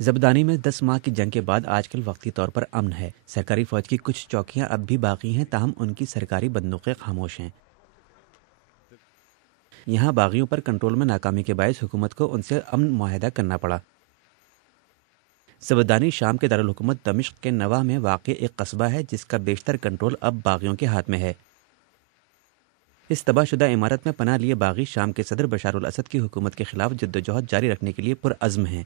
زبدانی میں 10 ماہ کی جنگ کے بعد آج کل وقتی طور پر امن ہے۔ سرکاری فوج کی کچھ چوکیاں اب بھی باقی ہیں، تاہم ان کی سرکاری بندوقیں خاموش ہیں۔ یہاں باغیوں پر کنٹرول میں ناکامی کے باعث حکومت کو ان سے امن معاہدہ کرنا پڑا۔ زبدانی شام کے دارالحکومت دمشق کے نواح میں واقع ایک قصبہ ہے جس کا بیشتر کنٹرول اب باغیوں کے ہاتھ میں ہے۔ اس تباہ شدہ عمارت میں پناہ لیے باغی شام کے صدر بشار الاسد کی حکومت کے خلاف جدوجہد جاری رکھنے کے لیے پرعزم ہیں۔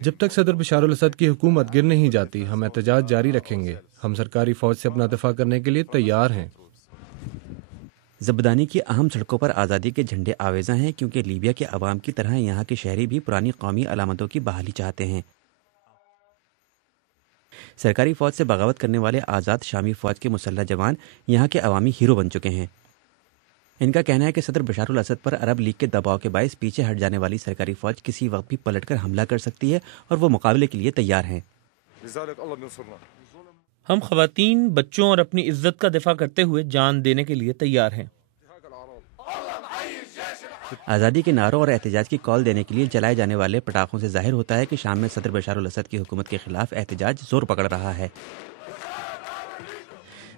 جب تک صدر بشار الاسد کی حکومت گر نہیں جاتی، ہم احتجاج جاری رکھیں گے۔ ہم سرکاری فوج سے اپنا دفاع کرنے کے لیے تیار ہیں۔ زبدانی کی اہم سڑکوں پر آزادی کے جھنڈے آویزاں ہیں، کیونکہ لیبیا کے عوام کی طرح یہاں کے شہری بھی پرانی قومی علامتوں کی بحالی چاہتے ہیں۔ سرکاری فوج سے بغاوت کرنے والے آزاد شامی فوج کے مسلح جوان یہاں کے عوامی ہیرو بن چکے ہیں۔ ان کا کہنا ہے کہ صدر بشار الاسد پر عرب لیگ کے دباؤ کے باعث پیچھے ہٹ جانے والی سرکاری فوج کسی وقت بھی پلٹ کر حملہ کر سکتی ہے، اور وہ مقابلے کے لیے تیار ہیں۔ ہم خواتین، بچوں اور اپنی عزت کا دفاع کرتے ہوئے جان دینے کے لیے تیار ہیں۔ آزادی کے نعروں اور احتجاج کی کال دینے کے لیے جلائے جانے والے پٹاخوں سے ظاہر ہوتا ہے کہ شام میں صدر بشار الاسد کی حکومت کے خلاف احتجاج زور پکڑ رہا ہے۔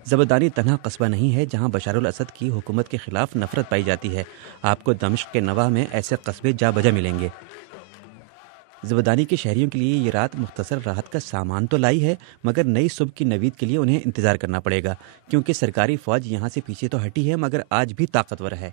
زبدانی تنہا قصبہ نہیں ہے جہاں بشار الاسد کی حکومت کے خلاف نفرت پائی جاتی ہے۔ آپ کو دمشق کے نواح میں ایسے قصبے جا بجا ملیں گے۔ زبدانی کے شہریوں کے لیے یہ رات مختصر راحت کا سامان تو لائی ہے، مگر نئی صبح کی نوید کے لیے انہیں انتظار کرنا پڑے گا، کیونکہ سرکاری فوج یہاں سے پیچھے تو ہٹی ہے مگر آج بھی طاقتور ہے۔